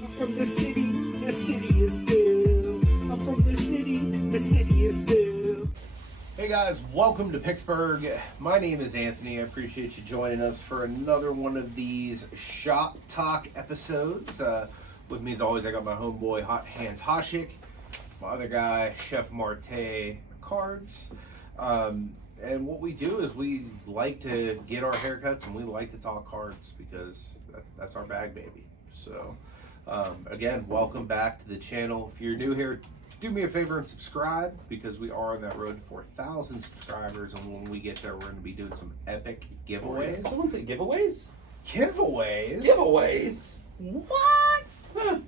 I'm from the city is still. I'm from the city is still. Hey guys, welcome to Picksburgh. My name is Anthony. I appreciate you joining us for another one of these Shop Talk episodes. With me as always, I got my homeboy Hot Hands Hoshik, my other guy, Chef Marte Cards. And what we do is we like to get our haircuts and we like to talk cards because that's our bag, baby. So, again, welcome back to the channel. If you're new here, do me a favor and subscribe because we are on that road to 4,000 subscribers. And when we get there, we're going to be doing some epic giveaways. Someone say giveaways? Giveaways? Giveaways? What? Huh.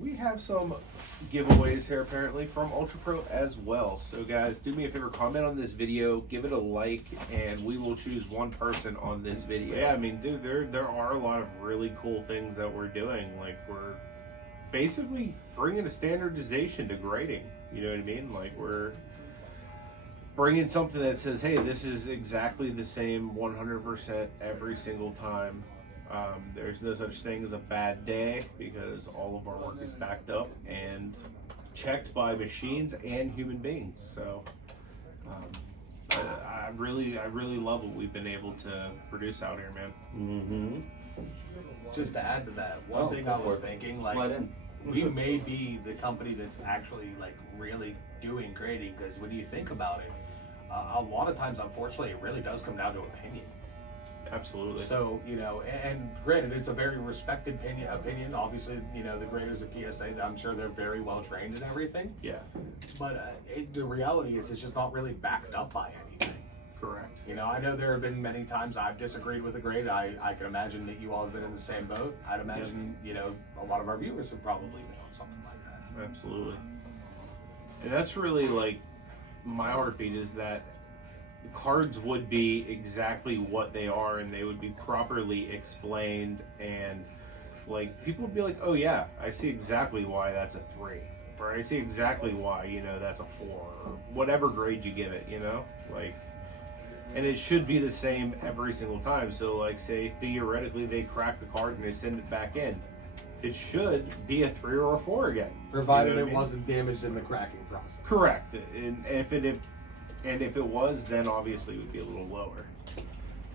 We have some giveaways here apparently from Ultra Pro as well. So guys, do me a favor, comment on this video, give it a like, and we will choose one person on this video. Yeah, I mean, dude, there are a lot of really cool things that we're doing. Like, we're basically bringing a standardization to grading. You know what I mean? Like, we're bringing something that says, hey, this is exactly the same 100% every single time. There's no such thing as a bad day because all of our work is backed up and checked by machines and human beings. So I really love what we've been able to produce out here, man. Just to add to that, one thing I was thinking, like, we may be the company that's actually like really doing grading, because when you think about it, a lot of times, unfortunately, it really does come down to opinion. Absolutely. So, you know, and granted, it's a very respected opinion. Obviously, you know, the graders at PSA, I'm sure they're very well trained and everything. Yeah. But the reality is, it's just not really backed up by anything. Correct. You know, I know there have been many times I've disagreed with a grade. I can imagine that you all have been in the same boat. I'd imagine, you know, a lot of our viewers have probably been on something like that. Absolutely. And that's really like my heartbeat, is that cards would be exactly what they are and they would be properly explained, and like people would be like, oh yeah, I see exactly why that's a 3, or I see exactly why, you know, that's a 4, or whatever grade you give it, you know, like, and it should be the same every single time. So like, say theoretically they crack the card and they send it back in, it should be a 3 or a 4 again, Provided you know what I it mean? wasn't damaged in the cracking process. Correct. And if it was, then obviously it would be a little lower.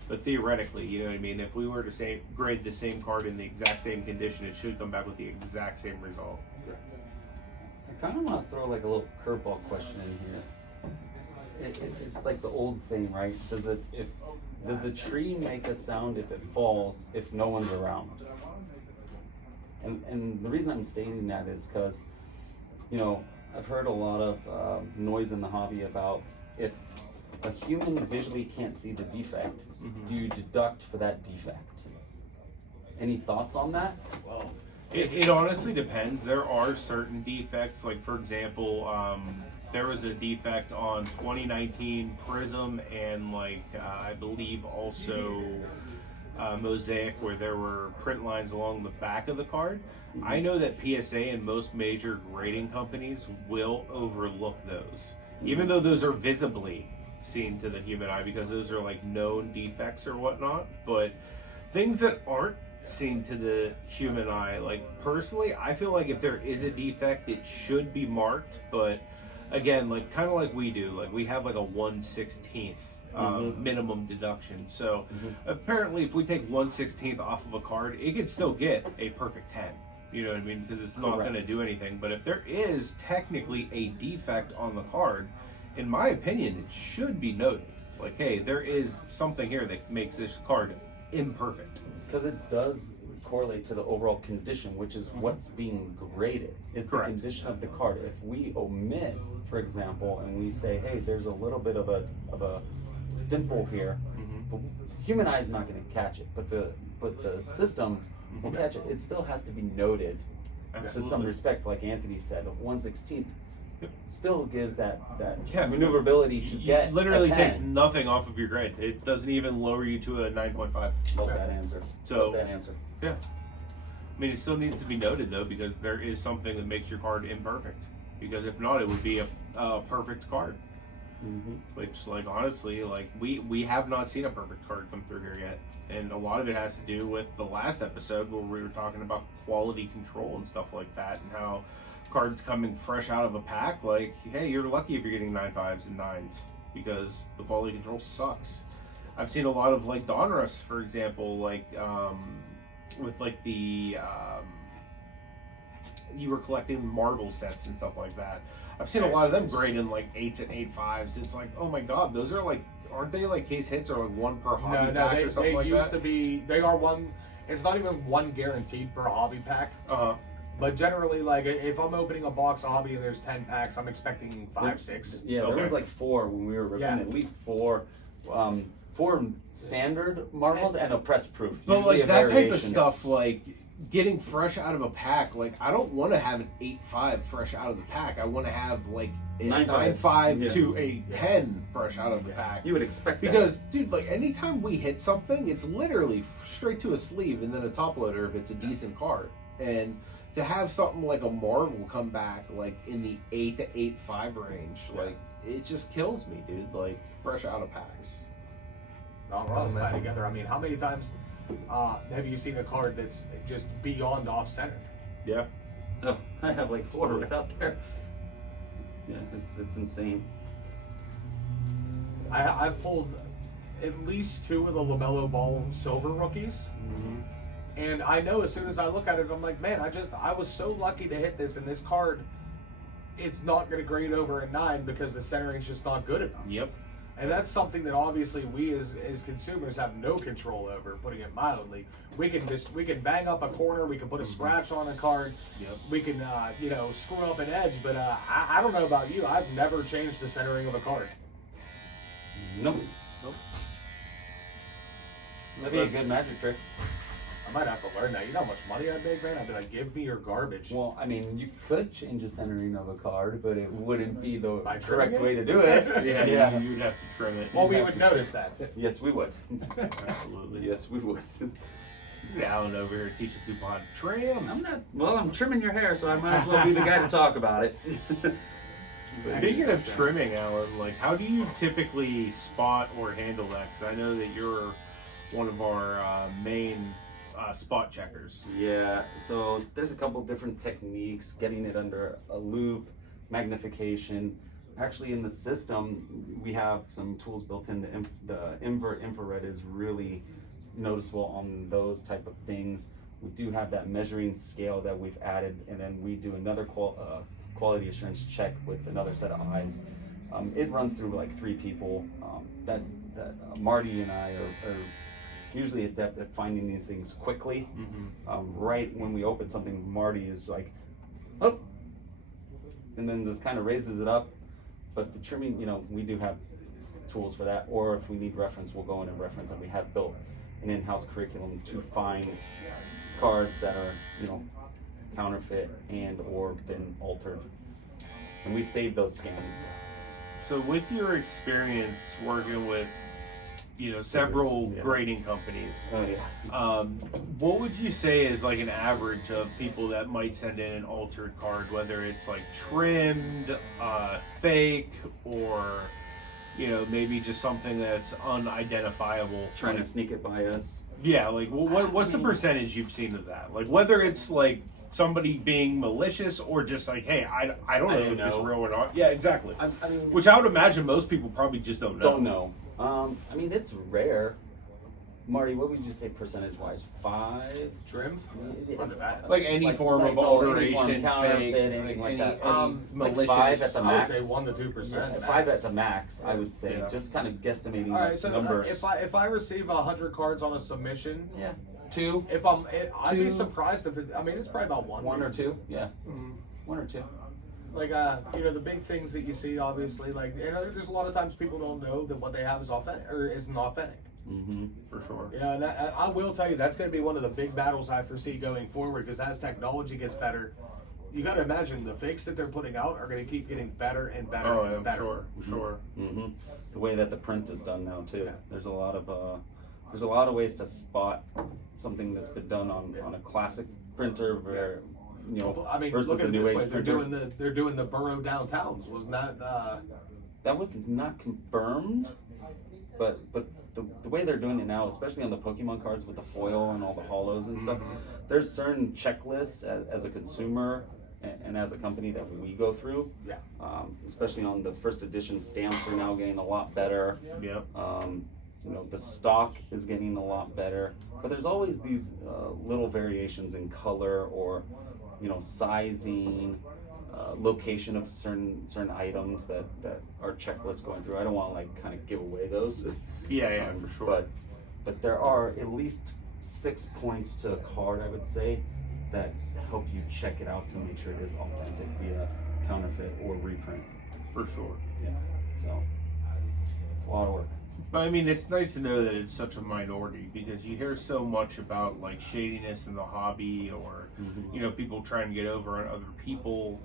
But theoretically, you know what I mean? If we were to grade the same card in the exact same condition, it should come back with the exact same result. I kind of want to throw like a little curveball question in here. It's like the old saying, right? Does the tree make a sound if it falls if no one's around? And the reason I'm stating that is because, you know, I've heard a lot of noise in the hobby about if a human visually can't see the defect, do you deduct for that defect? Any thoughts on that? Well, it honestly depends. There are certain defects, like for example, there was a defect on 2019 Prism and like I believe also Mosaic, where there were print lines along the back of the card. I know that PSA and most major grading companies will overlook those, even though those are visibly seen to the human eye because those are like known defects or whatnot. But things that aren't seen to the human eye, like personally, I feel like if there is a defect, it should be marked. But again, like kind of like we do, like we have like a 1/16 minimum deduction. So apparently if we take 1/16 off of a card, it could still get a perfect 10. You know what I mean? Because it's not going to do anything. But if there is technically a defect on the card, in my opinion, it should be noted. Like, hey, there is something here that makes this card imperfect. Because it does correlate to the overall condition, which is what's being graded. It's Correct. The condition of the card. If we omit, for example, and we say, hey, there's a little bit of a dimple here, but human eye is not going to catch it, but the system will catch it. It still has to be noted. Absolutely. To some respect, like Anthony said, 1/16 still gives that Yeah. maneuverability to get. It literally a 10. takes nothing off of your grade. It doesn't even lower you to a 9.5. Love that answer. So- Love that answer. Yeah. I mean, it still needs to be noted though, because there is something that makes your card imperfect. Because if not, it would be a perfect card. Mm-hmm. Which, like, honestly, like we have not seen a perfect card come through here yet. And a lot of it has to do with the last episode where we were talking about quality control and stuff like that, and how cards coming fresh out of a pack, like, hey, you're lucky if you're getting 9.5s and 9s because the quality control sucks. I've seen a lot of like Donruss, for example, like with like the you were collecting Marvel sets and stuff like that. I've seen a lot of them grade in like 8s and 8.5s. It's like, oh my god, those are like, aren't they like case hits or like one per hobby pack or something like that? They used to be. They are one. It's not even one guaranteed per hobby pack. But generally, like, if I'm opening a box of hobby and there's 10 packs, I'm expecting 5, 6. Yeah, there was like 4 when we were ripping. At least 4. 4 standard Marvels and a press proof. But like that type of stuff, like getting fresh out of a pack, like I don't want to have an 8.5 fresh out of the pack. I want to have like a 9.5 to a 10 fresh out of the pack. You would expect that. Because, dude, like anytime we hit something, it's literally straight to a sleeve and then a top loader if it's a decent card. And to have something like a Marvel come back like in the 8 to 8.5 range, like it just kills me, dude. Like fresh out of packs. Not all tied together. I mean, how many times have you seen a card that's just beyond off center? Yeah. Oh, I have like 4 right out there. Yeah, it's insane. I've pulled at least 2 of the LaMelo Ball silver rookies. And I know as soon as I look at it, I'm like, man, I was so lucky to hit this, and this card, it's not going to grade over a 9 because the centering's just not good enough. Yep. And that's something that obviously we as consumers have no control over, putting it mildly. We can bang up a corner, we can put a scratch on a card, we can screw up an edge, but I don't know about you, I've never changed the centering of a card. Nope. That'd be a good magic trick. I might have to learn that. You know how much money I'd make, man? I'd be like, give me your garbage. Well, I mean, you could change the centering of a card, but it wouldn't be the By correct trimming way to do it. Yeah. You would have to trim it. Well, we would notice that. Yes, we would. Absolutely. Yes, we would. Alan over here teaching people how to trim. I'm trimming your hair, so I might as well be the guy to talk about it. Speaking of trimming, Alan, like how do you typically spot or handle that? Because I know that you're one of our main spot checkers. Yeah, so there's a couple different techniques, getting it under a loop, magnification. Actually, in the system, we have some tools built in. The invert infrared is really noticeable on those type of things. We do have that measuring scale that we've added, and then we do another quality assurance check with another set of eyes. It runs through like 3 people. Marty and I are usually adept at finding these things quickly. Right when we open something, Marty is like, oh, and then just kind of raises it up. But the trimming, we do have tools for that. Or if we need reference, we'll go in and reference, and we have built an in-house curriculum to find cards that are, counterfeit and or been altered. And we save those scans. So with your experience working with several grading companies. Oh yeah. What would you say is like an average of people that might send in an altered card, whether it's like trimmed, fake, or maybe just something that's unidentifiable, Trying to sneak it by us. Yeah, like what's the percentage you've seen of that? Like whether it's like somebody being malicious or just like, hey, I don't know if it's real or not. Yeah, exactly. I mean, which I would imagine most people probably just don't know. Don't know. I mean, it's rare. Marty, what would you say percentage-wise? 5? Trimmed? Like any form of alteration, counterfeit, fake, anything like that. malicious. 5 at the I max. would say 1 to 2%. 5 at the max, I would say. Yeah. Just kind of guesstimating All right, so numbers. if I receive 100 cards on a submission, 2. I'd be surprised if it's probably about 1. 1 or 2, yeah. 1 or 2. Like, the big things that you see, obviously, like, there's a lot of times people don't know that what they have is authentic or isn't authentic. For sure. And I will tell you, that's going to be one of the big battles I foresee going forward, because as technology gets better, you got to imagine the fakes that they're putting out are going to keep getting better and better and better. Sure. The way that the print is done now too. There's a lot of ways to spot something that's been done on a classic printer where versus look at a it new this age way. printer. They're doing the borough downtowns. Wasn't that? That was not confirmed. but the way they're doing it now, especially on the Pokemon cards with the foil and all the hollows and stuff, there's certain checklists as a consumer and as a company that we go through. Yeah. Especially on the first edition stamps are now getting a lot better. Yep. You know, the stock is getting a lot better, but there's always these little variations in color or, you know, sizing, location of certain items that our checklist going through. I don't want to like kind of give away those. Yeah, for sure. But there are at least 6 points to a card, I would say, that help you check it out to make sure it is authentic via counterfeit or reprint. For sure. Yeah. So it's a lot of work. But I mean, it's nice to know that it's such a minority, because you hear so much about like shadiness in the hobby, or you know, people trying to get over on other people,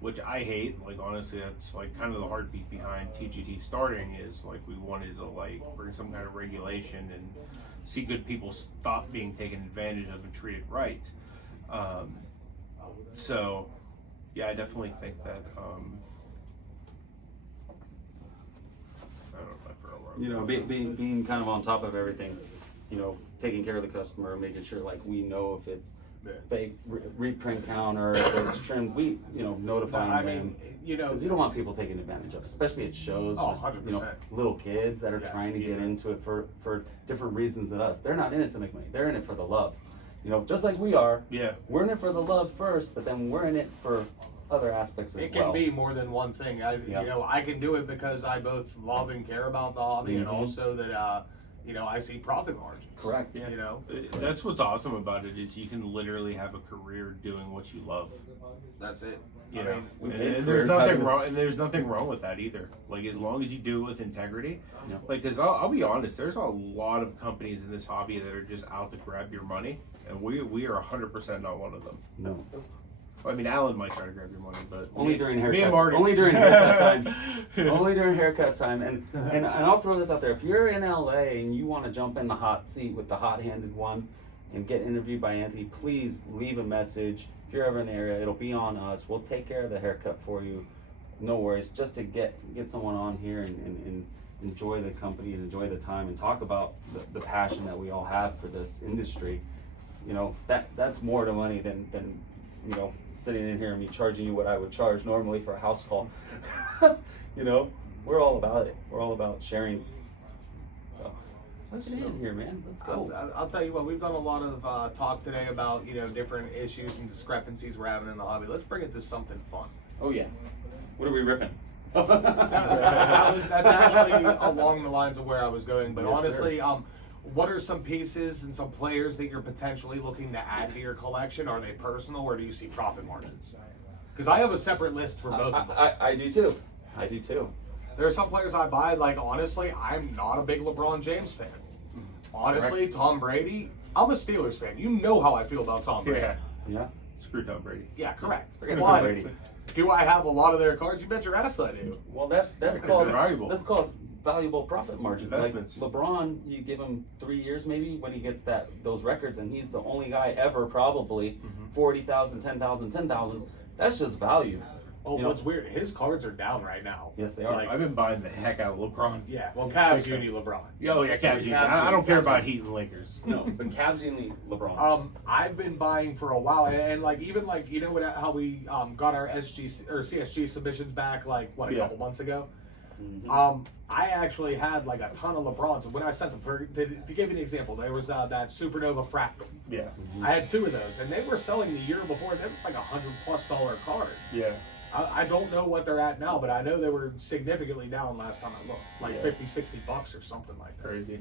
which I hate. Like, honestly, that's like kind of the heartbeat behind TGT starting, is like we wanted to like bring some kind of regulation and see good people stop being taken advantage of and treated right. So yeah, I definitely think that you know, being kind of on top of everything, you know, taking care of the customer, making sure like we know if it's fake reprint count or if it's trimmed, we, you know, notifying them. You know, because you don't want people taking advantage of, especially at shows. Oh, with, 100%. you know, little kids that are trying to get into it for different reasons than us. They're not in it to make money. They're in it for the love. You know, just like we are. Yeah. We're in it for the love first, but then we're in it for other aspects as well. It can be more than one thing. You know, I can do it because I both love and care about the hobby, and also that you know, I see profit margins. Correct. You know, that's what's awesome about it, is you can literally have a career doing what you love. That's it. You know, mean, and there's nothing wrong. And there's nothing wrong with that either. Like, as long as you do it with integrity. Yeah. Like, because I'll be honest, there's a lot of companies in this hobby that are just out to grab your money, and we are 100% not one of them. No. I mean, Alan might try to grab your money, but Only during haircut. Me and Marty. Only during haircut time. Only during haircut time. And I'll throw this out there. If you're in LA and you want to jump in the hot seat with the hot-handed one and get interviewed by Anthony, please leave a message. If you're ever in the area, it'll be on us. We'll take care of the haircut for you. No worries. Just to get someone on here and enjoy the company and enjoy the time and talk about the passion that we all have for this industry. You know, that's more to money than you know, sitting in here and me charging you what I would charge normally for a house call. You know, we're all about it. We're all about sharing. So let's get in here, man. Let's go. I'll tell you what, we've done a lot of talk today about, you know, different issues and discrepancies we're having in the hobby. Let's bring it to something fun. Oh yeah. What are we ripping? That's actually along the lines of where I was going. But Yes, honestly, sir. what are some pieces and some players that you're potentially looking to add to your collection? Are they personal, or do you see profit margins? Because I have a separate list for both of them. I do too. I do too. There are some players I buy, like, honestly, I'm not a big LeBron James fan. Honestly, Tom Brady, I'm a Steelers fan. You know how I feel about Tom Brady. yeah, Yeah. screw Tom Brady. Yeah, correct. Forget But about Brady. do I have a lot of their cards? You bet your ass I do. Well, that's Because called they're valuable. That's called valuable profit margin. Like Investments. LeBron, you give him 3 years maybe when he gets those records, and he's the only guy ever probably 40,000, 10,000, 10,000. That's just value. Oh, You know? what's weird? His cards are down right now. Yes, they are. Like, I've been buying the heck out of LeBron. yeah, well, Cavs uni LeBron. Oh yeah, Cavs. Cavs, I don't care Cavs. about Heat and Lakers. No, but Cavs only LeBron. I've been buying for a while, and like, even like, you know what, how we got our SG or CSG submissions back, like, what, a couple months ago. I actually had like a ton of LeBrons, and when I sent them, to give you an example, there was that Supernova Fractal. Yeah. I had 2 of those, and they were selling the year before. That was like $100+ card. Yeah. I don't know what they're at now, but I know they were significantly down last time I looked, like Yeah. $50-$60 or something like that. Crazy.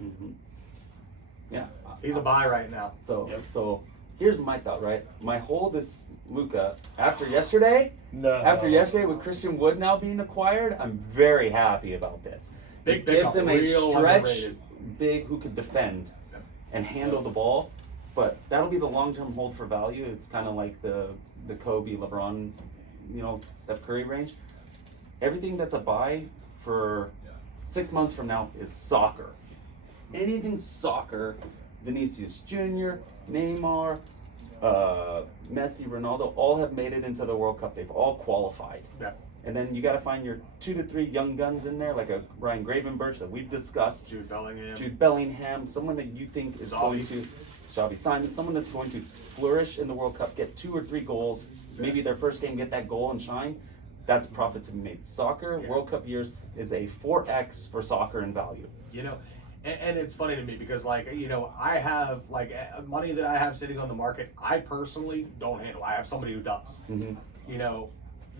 Yeah. He's a buy right now. So here's my thought, right? My hold is Luka. After yesterday with Christian Wood now being acquired, I'm very happy about this. Big It gives pickup, him a real stretch underrated. big who could defend and handle the ball. But that'll be the long-term hold for value. It's kind of like the Kobe, LeBron, you know, Steph Curry range. Everything that's a buy for 6 months from now is soccer. Anything soccer, Vinicius Jr., Neymar, Messi, Ronaldo, all have made it into the World Cup. They've all qualified. Yeah. And then you got to find your 2 to 3 young guns in there, like a Ryan Gravenberch that we've discussed. Jude Bellingham, someone that you think is going to, Xavi Simon, someone that's going to flourish in the World Cup, get 2 or 3 goals, maybe their first game get that goal and shine. That's profit to be made. Soccer, World Cup years, is a 4x for soccer in value. You know, and it's funny to me because, like, you know, I have, like, money that I have sitting on the market, I personally don't handle. I have somebody who does. Mm-hmm. You know,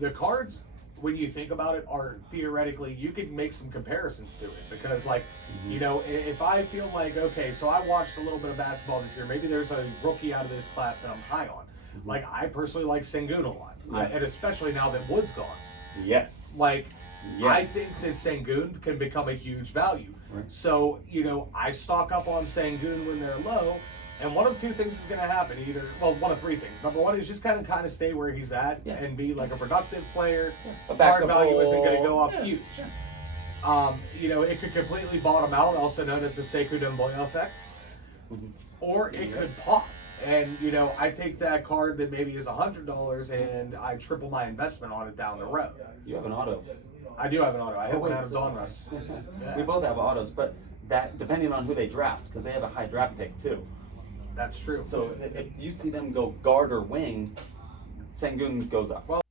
the cards, when you think about it, are theoretically, you could make some comparisons to it because, like, you know, if I feel like, okay, so I watched a little bit of basketball this year, maybe there's a rookie out of this class that I'm high on. Like, I personally like Sengun a lot, and especially now that Wood's gone. Yes. Like, I think that Sengun can become a huge value. Right. So, you know, I stock up on Sengun when they're low, and one of 2 things is going to happen. Either, well, one of 3 things. Number 1 is just kind of stay where he's at and be like a productive player. A Card value isn't going to go up Yeah. huge. You know, it could completely bottom out, also known as the Sekou Doumbouya effect, or it could pop. And, you know, I take that card that maybe is $100 and I triple my investment on it down the road. You have an auto. I do have an auto. I have one out of Donruss. We both have autos, but that depending on who they draft, because they have a high draft pick too. That's true. So if you see them go guard or wing, Sengun goes up. Well,